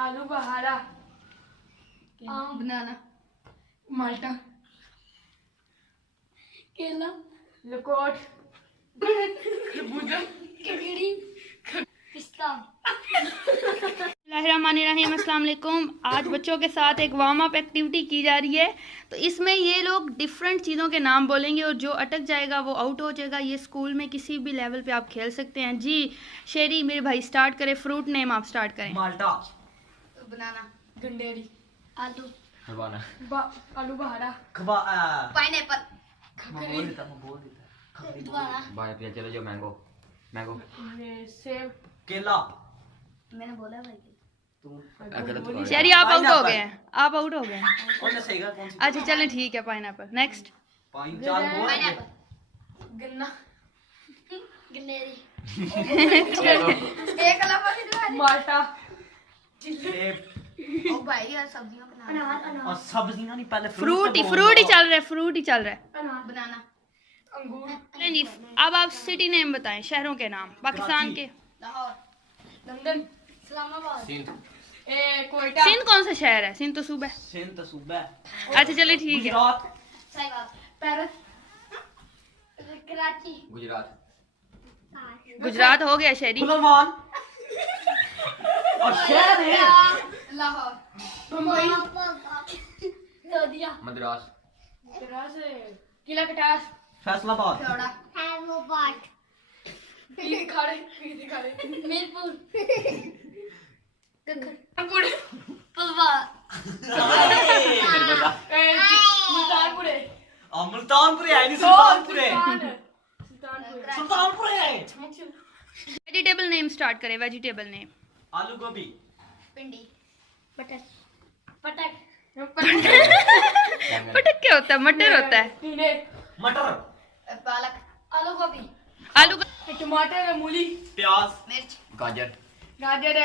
आलू बहारा, बनाना, माल्टा, केला, लकोट, खजूरी, पिस्ता। बिस्मिल्लाहिर्रहमानिर्रहीम, अस्सलाम वालेकुम। आज बच्चों के साथ एक वार्म अप एक्टिविटी की जा रही है। तो इसमें ये लोग डिफरेंट चीज़ों के नाम बोलेंगे और जो अटक जाएगा वो आउट हो जाएगा। ये स्कूल में किसी भी लेवल पे आप खेल सकते हैं। जी शेरी मेरे भाई स्टार्ट करें। फ्रूट नेम आप स्टार्ट करें। माल्टा, बनाना, गंडेरी, आलू, हरबाना, आलू बहारा, पाइनएप्पल, खकरी, दुआना। भाई पे चलो जो मैंगो, मैंगो, सेब, केला। मैंने बोला भाई। तू शेरी आप आउट हो गए हैं, आप आउट हो गए हैं। कौन सा सहीगा कौन सी? अच्छा चलें ठीक है, पाइनएप्पल। नेक्स्ट पाइन चाल बोल। पाइनएप्पल, गन्ना, गन्नेरी, चलो एक अलावा माल्टा, सेब ओ भाई यार सब्जियां बना। और सब्जियां नहीं, पहले फ्रूट ही चल रहा है, फ्रूट ही चल रहा है। बनाना, अंगूर, चलें जी, अब आप सिटी नेम बताएं, शहरों के नाम पाकिस्तान के। लाहौर, लंदन, इस्लामाबाद, सिंध, कोयटा, सिंध कौन सा शहर है? सिंध तो सूबा है। सिंध सूबा, अच्छा चलिए ठीक है। गुजरात, साहिवाल, पेरिस, कराची, गुजरात, गुजरात हो गया शहरी। गुलमान और शहर है लाहौर, मुंबई, लोधिया, मद्रास, किला कटास, फैसलाबाद, खौड़ा, हैदराबाद, खाड़े, मीरपुर, कानपुर, पुलवा, मुल्तानपुर, मुल्तानपुर है नहीं सुल्तानपुर है, सुल्तानपुर, सुल्तानपुर है। वेजिटेबल नेम स्टार्ट करें। Vegetable name. आलू गोभी, पिंडी, पटक, पटक, पटक क्या होता है? मटर होता है। टींडे, मटर, पालक, आलू गोभी, आलू का टमाटर, मूली, प्याज, मिर्च, गाजर, गाजर,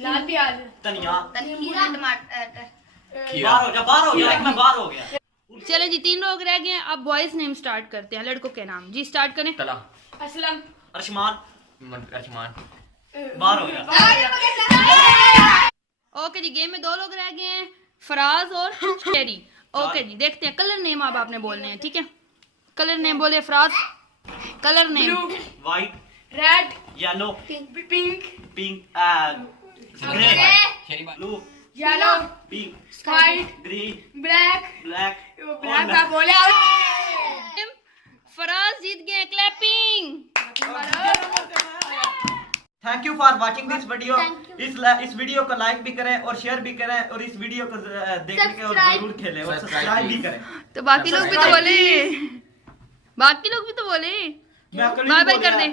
लाल प्याज, धनिया। खीरा, टमाटर, बाहर हो गया एक में बाहर हो गया। चले जी, 3 लोग रह गए हैं। अब बॉयज नेम स्टार्ट करते हैं, लड़कों के नाम। जी स्टार्ट करें। तला, असलम, अर्शमान, अर्शमान बाहर हो गया। ओके जी, गेम में 2 लोग रह गए हैं, फराज और शेरी। ओके जी, देखते हैं कलर नेम अब आपने बोलने हैं, ठीक है? कलर नेम बोले Faraz. Colour name. Blue, white, red, yellow, pink, pink, grey, blue, yellow, pink, white, green, black, black. Black का बोले फराज जीत गए। Clapping. Thank you for watching this video. इस वीडियो को लाइक भी करें और शेयर भी करें और इस वीडियो को देखने के और जरूर खेलें और सब्सक्राइब भी करें। तो बाकी लोग भी तो बोले, बाकी लोग भी तो बोले। बाय बाय कर दे।